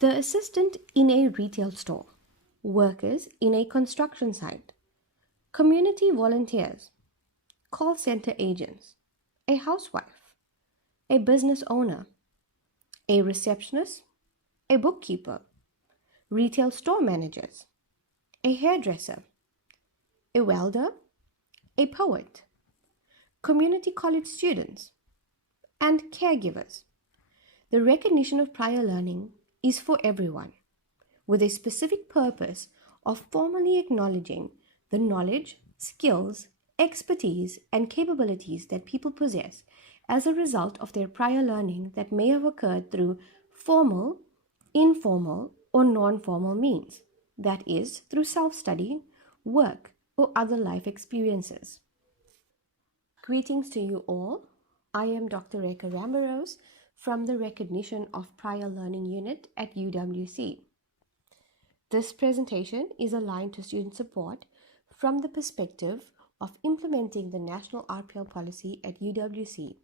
The assistant in a retail store, workers in a construction site, community volunteers, call center agents, a housewife, a business owner, a receptionist, a bookkeeper, retail store managers, a hairdresser, a welder, a poet, community college students, and caregivers. The recognition of prior learning is for everyone, with a specific purpose of formally acknowledging the knowledge, skills, expertise, and capabilities that people possess as a result of their prior learning that may have occurred through formal, informal, or non formal means, that is, through self study, work, or other life experiences. Greetings to you all. I am Dr. Reka Rambarose from the Recognition of Prior Learning Unit at UWC. This presentation is aligned to student support from the perspective of implementing the National RPL policy at UWC,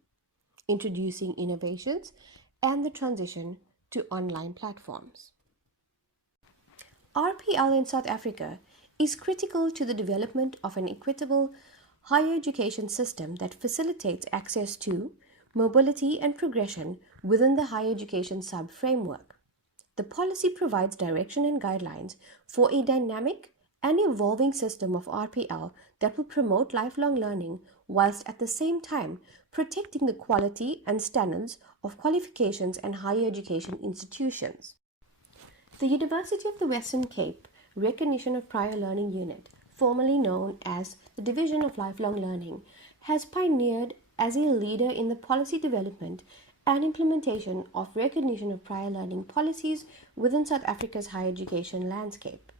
introducing innovations, and the transition to online platforms. RPL in South Africa is critical to the development of an equitable higher education system that facilitates access to, mobility, and progression within the higher education sub-framework. The policy provides direction and guidelines for a dynamic and evolving system of RPL that will promote lifelong learning whilst at the same time protecting the quality and standards of qualifications and higher education institutions. The University of the Western Cape Recognition of Prior Learning Unit, formerly known as the Division of Lifelong Learning, has pioneered as a leader in the policy development and implementation of recognition of prior learning policies within South Africa's higher education landscape.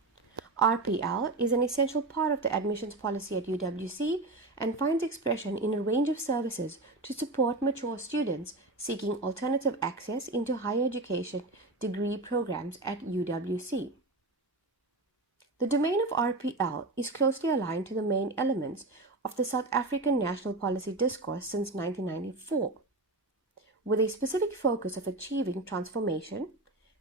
RPL is an essential part of the admissions policy at UWC and finds expression in a range of services to support mature students seeking alternative access into higher education degree programs at UWC. The domain of RPL is closely aligned to the main elements of the South African national policy discourse since 1994, with a specific focus of achieving transformation,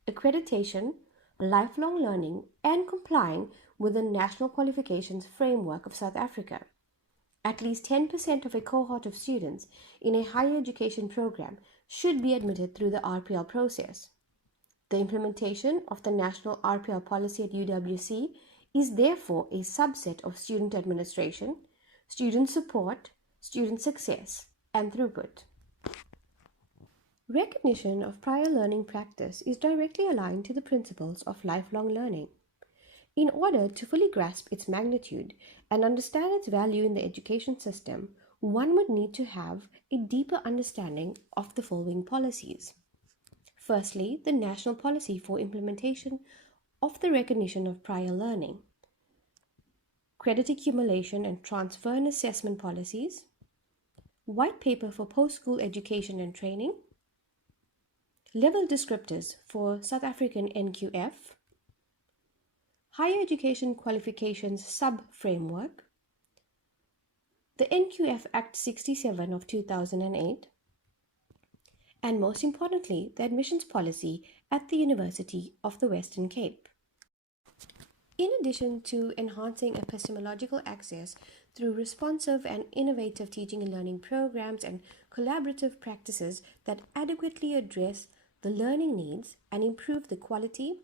accreditation, lifelong learning, and complying with the National Qualifications Framework of South Africa. At least 10% of a cohort of students in a higher education program should be admitted through the RPL process. The implementation of the national RPL policy at UWC is therefore a subset of student administration, student support, student success, and throughput. Recognition of prior learning practice is directly aligned to the principles of lifelong learning. In order to fully grasp its magnitude and understand its value in the education system, one would need to have a deeper understanding of the following policies. Firstly, the national policy for implementation of the recognition of prior learning, credit accumulation and transfer and assessment policies, white paper for post-school education and training, level descriptors for South African NQF, Higher Education Qualifications Sub-Framework, the NQF Act 67 of 2008, and most importantly, the admissions policy at the University of the Western Cape. In addition to enhancing epistemological access through responsive and innovative teaching and learning programs and collaborative practices that adequately address the learning needs and improve the quality,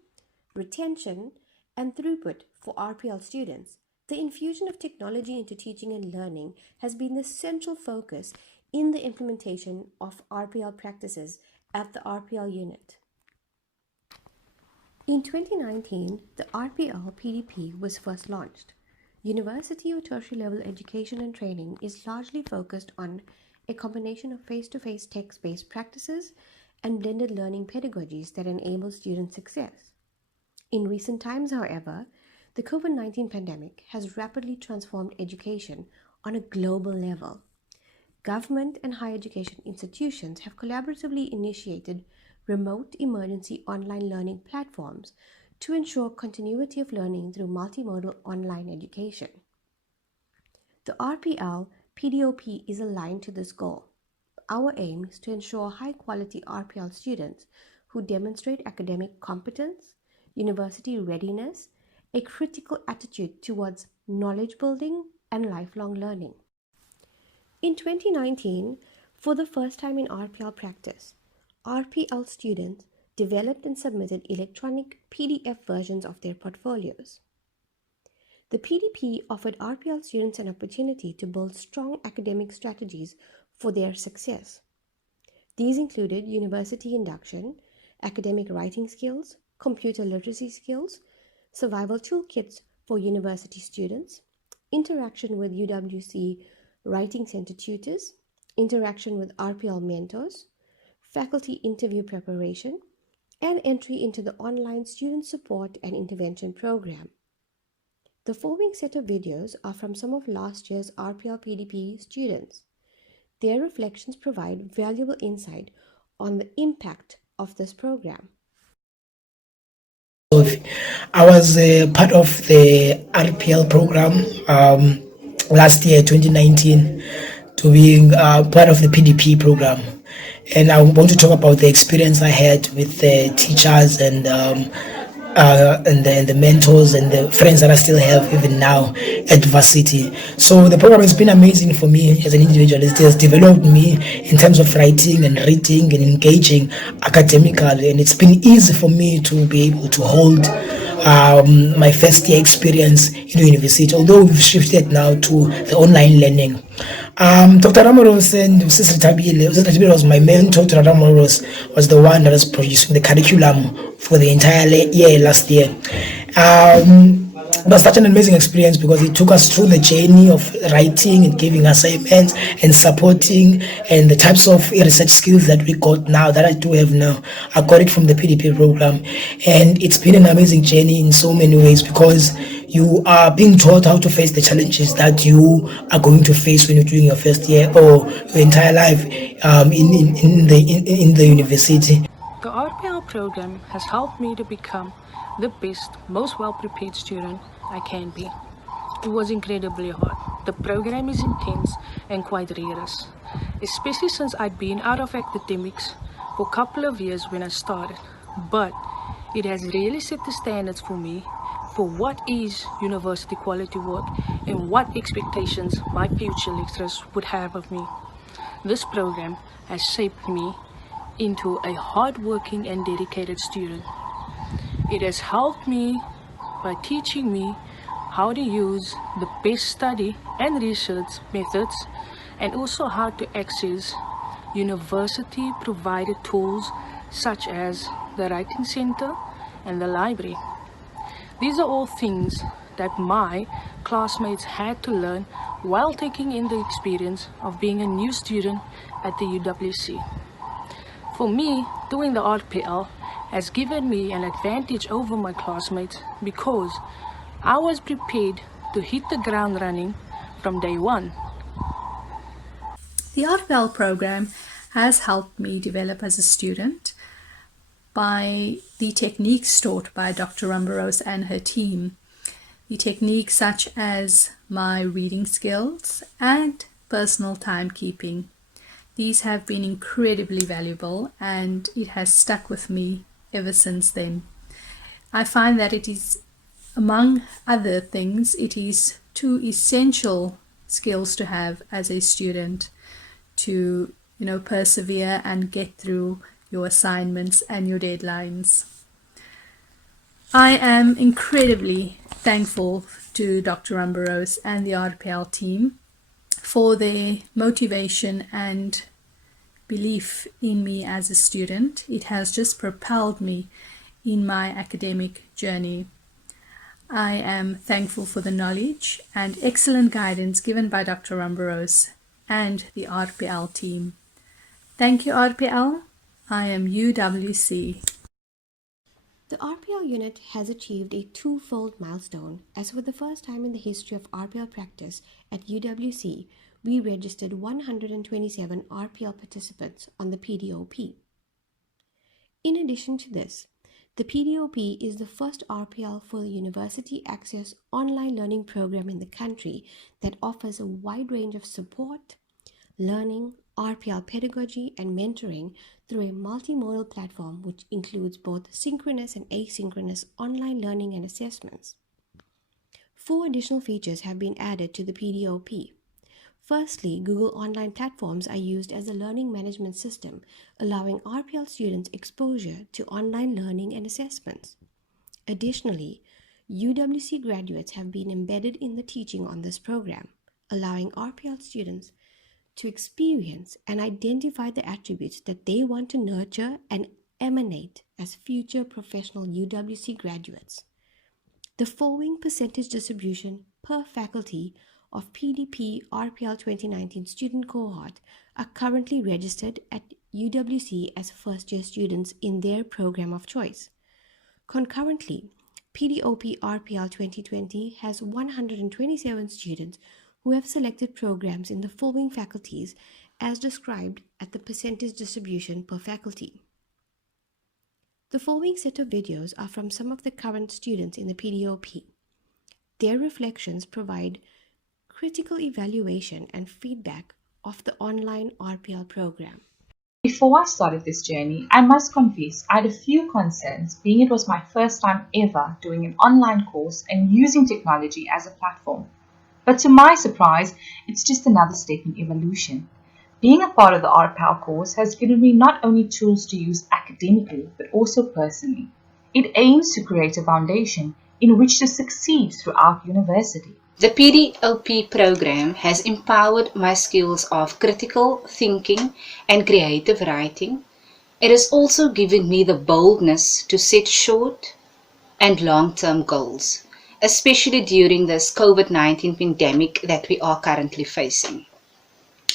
retention, and throughput for RPL students, the infusion of technology into teaching and learning has been the central focus in the implementation of RPL practices at the RPL unit. In 2019, the RPL PDP was first launched. University or tertiary level education and training is largely focused on a combination of face-to-face text-based practices and blended learning pedagogies that enable student success. In recent times, however, the COVID-19 pandemic has rapidly transformed education on a global level. Government and higher education institutions have collaboratively initiated remote emergency online learning platforms to ensure continuity of learning through multimodal online education. The RPL PDOP is aligned to this goal. Our aim is to ensure high-quality RPL students who demonstrate academic competence, university readiness, a critical attitude towards knowledge building, and lifelong learning. In 2019, for the first time in RPL practice, RPL students developed and submitted electronic PDF versions of their portfolios. The PDP offered RPL students an opportunity to build strong academic strategies for their success. These included university induction, academic writing skills, computer literacy skills, survival toolkits for university students, interaction with UWC Writing Center tutors, interaction with RPL mentors, faculty interview preparation, and entry into the online student support and intervention program. The following set of videos are from some of last year's RPL PDP students. Their reflections provide valuable insight on the impact of this program. I was part of the RPL program last year, 2019, to being part of the PDP program. And I want to talk about the experience I had with the teachers and the mentors and the friends that I still have even now at varsity. So the program has been amazing for me as an individual. It has developed me in terms of writing and reading and engaging academically, and it's been easy for me to be able to hold my first year experience in university, although we've shifted now to the online learning. Dr. Ramaros and Sister Tabile, Sister Tabile was my mentor. Dr. Ramaros was the one that was producing the curriculum for the entire year last year. It was such an amazing experience because it took us through the journey of writing and giving assignments and supporting, and the types of research skills that we got now, that I do have now. I got it from the PDP program, and it's been an amazing journey in so many ways because you are being taught how to face the challenges that you are going to face when you're doing your first year or your entire life in the university. The RPL program has helped me to become the best, most well-prepared student I can be. It was incredibly hard. The program is intense and quite rigorous, especially since I'd been out of academics for a couple of years when I started. But it has really set the standards for me for what is university quality work and what expectations my future lecturers would have of me. This program has shaped me into a hardworking and dedicated student. It has helped me by teaching me how to use the best study and research methods, and also how to access university provided tools such as the Writing Center and the library. These are all things that my classmates had to learn while taking in the experience of being a new student at the UWC. For me, doing the RPL has given me an advantage over my classmates because I was prepared to hit the ground running from day one. The RPL program has helped me develop as a student by the techniques taught by Dr. Rumbarose and her team. The techniques such as my reading skills and personal timekeeping. These have been incredibly valuable, and it has stuck with me ever since then. I find that it is, among other things, it is two essential skills to have as a student to, persevere and get through your assignments and your deadlines. I am incredibly thankful to Dr. Rumbarose and the RPL team for their motivation and belief in me as a student. It has just propelled me in my academic journey. I am thankful for the knowledge and excellent guidance given by Dr. Rumbarose and the RPL team. Thank you, RPL. I am UWC. The RPL unit has achieved a twofold milestone, as for the first time in the history of RPL practice at UWC, we registered 127 RPL participants on the PDOP. In addition to this, the PDOP is the first RPL full university access online learning program in the country that offers a wide range of support, learning, RPL pedagogy and mentoring through a multimodal platform which includes both synchronous and asynchronous online learning and assessments. 4 additional features have been added to the PDOP. Firstly, Google Online platforms are used as a learning management system, allowing RPL students exposure to online learning and assessments. Additionally, UWC graduates have been embedded in the teaching on this program, allowing RPL students to experience and identify the attributes that they want to nurture and emanate as future professional UWC graduates. The following percentage distribution per faculty of PDP RPL 2019 student cohort are currently registered at UWC as first-year students in their program of choice. Concurrently, PDOP RPL 2020 has 127 students who have selected programs in the following faculties as described at the percentage distribution per faculty. The following set of videos are from some of the current students in the PDOP. Their reflections provide critical evaluation and feedback of the online RPL program. Before I started this journey, I must confess I had a few concerns, being it was my first time ever doing an online course and using technology as a platform. But to my surprise, it's just another step in evolution. Being a part of the RPL course has given me not only tools to use academically, but also personally. It aims to create a foundation in which to succeed throughout university. The PDOP program has empowered my skills of critical thinking and creative writing. It has also given me the boldness to set short and long-term goals, especially during this COVID-19 pandemic that we are currently facing.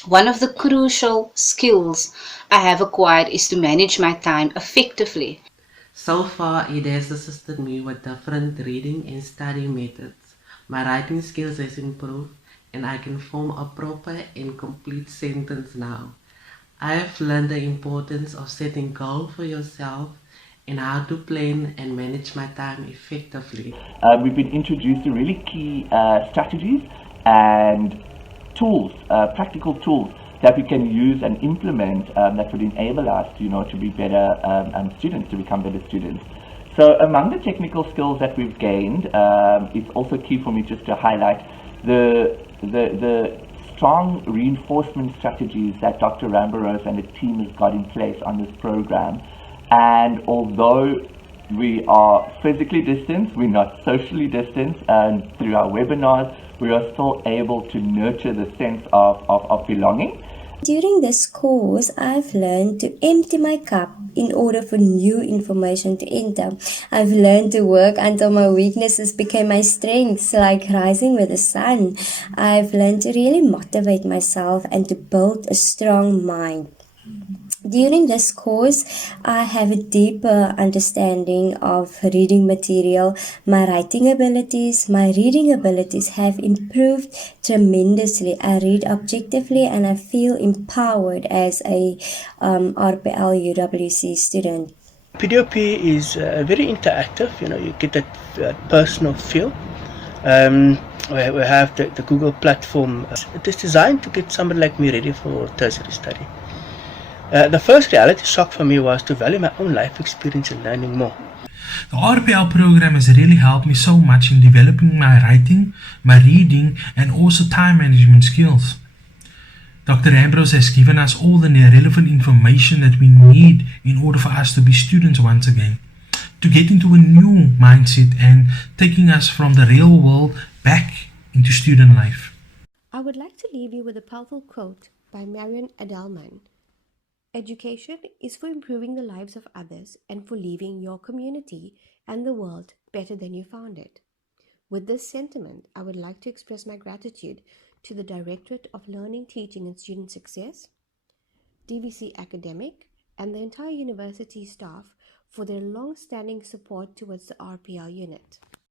One of the crucial skills I have acquired is to manage my time effectively. So far, it has assisted me with different reading and studying methods. My writing skills has improved and I can form a proper and complete sentence now. I have learned the importance of setting goals for yourself and how to plan and manage my time effectively. We've been introduced to really key strategies and tools, practical tools that we can use and implement that would enable us, to be better students, to become better students. So among the technical skills that we've gained, it's also key for me just to highlight the strong reinforcement strategies that Dr. Rambarose and the team has got in place on this program. And although we are physically distanced, we're not socially distanced, and through our webinars, we are still able to nurture the sense of belonging. During this course, I've learned to empty my cup in order for new information to enter. I've learned to work until my weaknesses became my strengths, like rising with the sun. I've learned to really motivate myself and to build a strong mind. During this course, I have a deeper understanding of reading material. My writing abilities, my reading abilities have improved tremendously. I read objectively and I feel empowered as a RPL UWC student. PDOP is very interactive. You get that personal feel. We have the Google platform. It is designed to get somebody like me ready for tertiary study. The first reality shock for me was to value my own life experience and learning more. The RPL program has really helped me so much in developing my writing, my reading, and also time management skills. Dr. Ambrose has given us all the relevant information that we need in order for us to be students once again, to get into a new mindset and taking us from the real world back into student life. I would like to leave you with a powerful quote by Marion Edelman. Education is for improving the lives of others and for leaving your community and the world better than you found it. With this sentiment, I would like to express my gratitude to the Directorate of Learning, Teaching and Student Success, DVC Academic, and the entire university staff for their long-standing support towards the RPL unit.